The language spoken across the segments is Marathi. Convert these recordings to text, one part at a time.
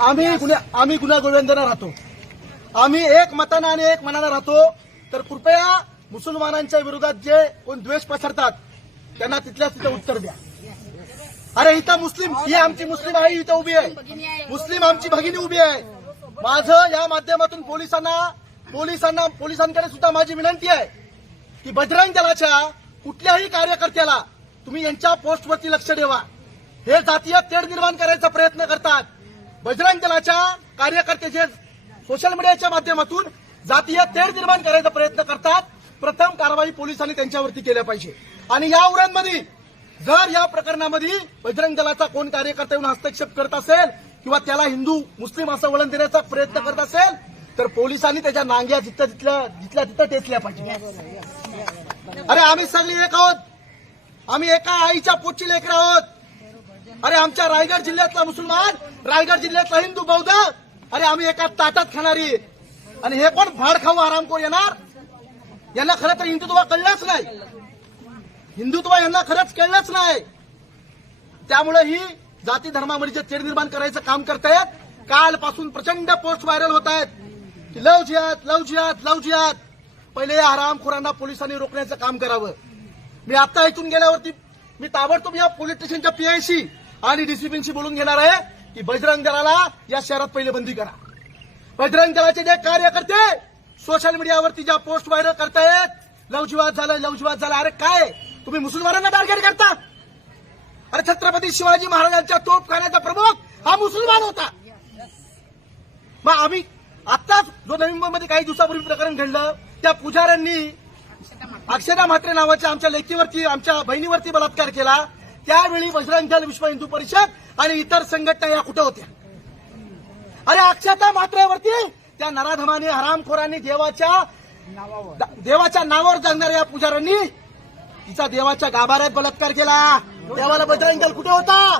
आम्ही गुन्हा आम्ही गुन्हा गोविंदानं राहतो. आम्ही एक मतानं आणि एक मनानं राहतो. तर कृपया मुसलमानांच्या विरोधात जे कोण द्वेष पसरतात त्यांना तिथल्या तिथं उत्तर द्या. अरे इथं मुस्लिम ही आमची मुस्लिम आहे इथं उभी आहे. मुस्लिम आमची भगिनी उभी आहे. माझं या माध्यमातून पोलिसांना पोलिसांना पोलिसांकडे सुद्धा माझी विनंती आहे की बजरंग दलाच्या कुठल्याही कार्यकर्त्याला तुम्ही यांच्या पोस्टवरती लक्ष ठेवा. हे जातीय तेढ निर्माण करायचा प्रयत्न करतात. बजरंग दलाच्या कार्यकर्ते जे सोशल मीडियाच्या माध्यमातून जातीय तेढ निर्माण करायचा प्रयत्न करतात. प्रथम कारवाई पोलिसांनी त्यांच्यावरती केल्या पाहिजे. आणि या उरांमध्ये जर या प्रकरणामध्ये बजरंग दलाचा कोण कार्यकर्ता येऊन हस्तक्षेप करत असेल किंवा त्याला हिंदू मुस्लिम असं वळण देण्याचा प्रयत्न करत असेल तर पोलिसांनी त्याच्या नांग्या जिथं जिथल्या जिथल्या तिथं टेचल्या पाहिजे. अरे आम्ही सगळे एक आहोत. आम्ही एका आईच्या पोटची लेकर आहोत. अरे आमच्या रायगड जिल्ह्यातला मुसलमान रायगड जिल्ह्यातला हिंदू बौद्ध अरे आम्ही एका ताटात खाणारी. आणि हे पण भाड खाऊ आरामखोर येणार? यांना खरं तर हिंदुत्व कळलंच नाही. हिंदुत्व यांना खरंच कळलंच नाही. त्यामुळे ही जाती धर्मामध्ये जे तेढ निर्माण करायचं काम करतायत कालपासून प्रचंड पोस्ट व्हायरल होत आहेत की लव जियात लव जियात लव जियात पहिले या हरामखोरांना पोलिसांनी रोखण्याचं काम करावं. मी आता इथून गेल्यावरती मी ताबडतोब या पोलीस स्टेशनच्या पीआयसी आणि डीसीपींशी बोलून घेणार आहे की बजरंग दलाला या शहरात पहिले बंदी करा. बजरंग दलाचे जे कार्यकर्ते सोशल मीडियावरती ज्या पोस्ट व्हायरल करतायत लवजीवाद झालं लवजीवाद झाला अरे काय? तुम्ही मुसलमानांना टार्गेट करता? अरे छत्रपती शिवाजी महाराजांच्या तोपखान्याचा प्रमुख हा मुसलमान होता. मग आम्ही आत्ताच जो नवी मुंबईमध्ये काही दिवसापूर्वी प्रकरण घडलं त्या पुजाऱ्यांनी अक्षरा म्हात्रे नावाच्या आमच्या लेकीवरती आमच्या बहिणीवरती बलात्कार केला. त्यावेळी बजरंग दल विश्व हिंदू परिषद आणि इतर संघटना या कुठे होत्या? अरे अक्षता मात्रेवरती त्या नराधमाने हरामखोरांनी देवाच्या देवाच्या नावावर जगणाऱ्या या पुजाऱ्यांनी तिचा देवाच्या गाभाऱ्यात बलात्कार केला. देवाला बजरंग दल कुठे होता?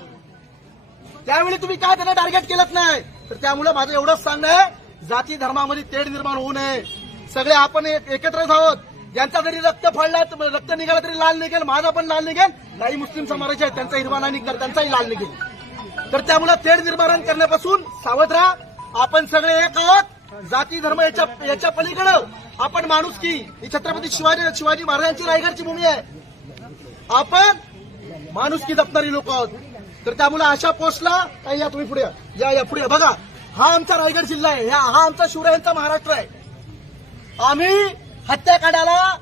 त्यावेळी तुम्ही काय त्यांना टार्गेट केलंच नाही. तर त्यामुळे माझं एवढंच सांगणं आहे जाती धर्मामध्ये तेढ निर्माण होऊ नये. सगळे आपण एक- एकत्रच आहोत. ज्यांचा जरी रक्त फाडला रक्त निघाला तरी लाल निघेल माझा पण लाल निघेल. नाही मुस्लिम समाजाचे आहेत त्यांचा हिरवा नाही निघणार त्यांचाही लाल निघेल. तर त्यामुळे तेढ निर्माण करण्यापासून सावध राहा. आपण सगळे एक आहोत. जाती धर्म याच्या याच्या पलीकडं आपण माणूस की. ही छत्रपती शिवाजी शिवाजी महाराजांची रायगडची भूमी आहे. आपण माणूस की जपणारी लोक आहोत. तर त्यामुळे अशा पोस्टला काही या तुम्ही पुढे या. या पुढे बघा हा आमचा रायगड जिल्हा आहे. हा आमचा शिवरायांचा महाराष्ट्र आहे. आम्ही हत्याकांडाला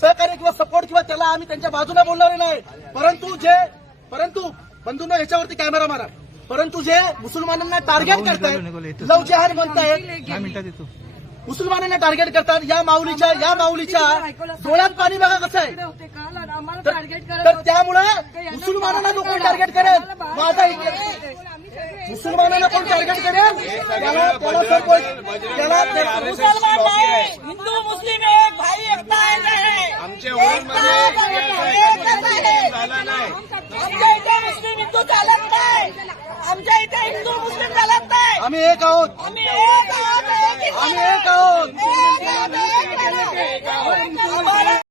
सहकार्य किंवा सपोर्ट किंवा त्याला आम्ही त्यांच्या बाजूला बोलणारे नाही. परंतु जे परंतु बंधूंनो ह्याच्यावरती कॅमेरा मारा. परंतु जे मुसलमानांना टार्गेट करतायत लव जिहाद म्हणतायत मुसलमानांना टार्गेट करतात या माऊलीच्या या माऊलीच्या डोळ्यात पाणी बघा कसं आहे. तर. त्यामुळे मुसलमानांना बाहेर टार्गेट. करेल. माझा काढा. इथे- मुसलमानांना कोण टार्गेट करेल त्याला त्याला त्याला त्या- मुसलमान नाही हिंदू मुस्लिम एक भाई एकता आहे. आमच्या उरणमध्ये झाला नाही. आमच्या इथे मुस्लिम हिंदू चालत नाही. आमच्या इथे हिंदू मुस्लिम चालत नाही. आम्ही एक आहोत. आम्ही एक आहोत, आम्ही एक आहोत.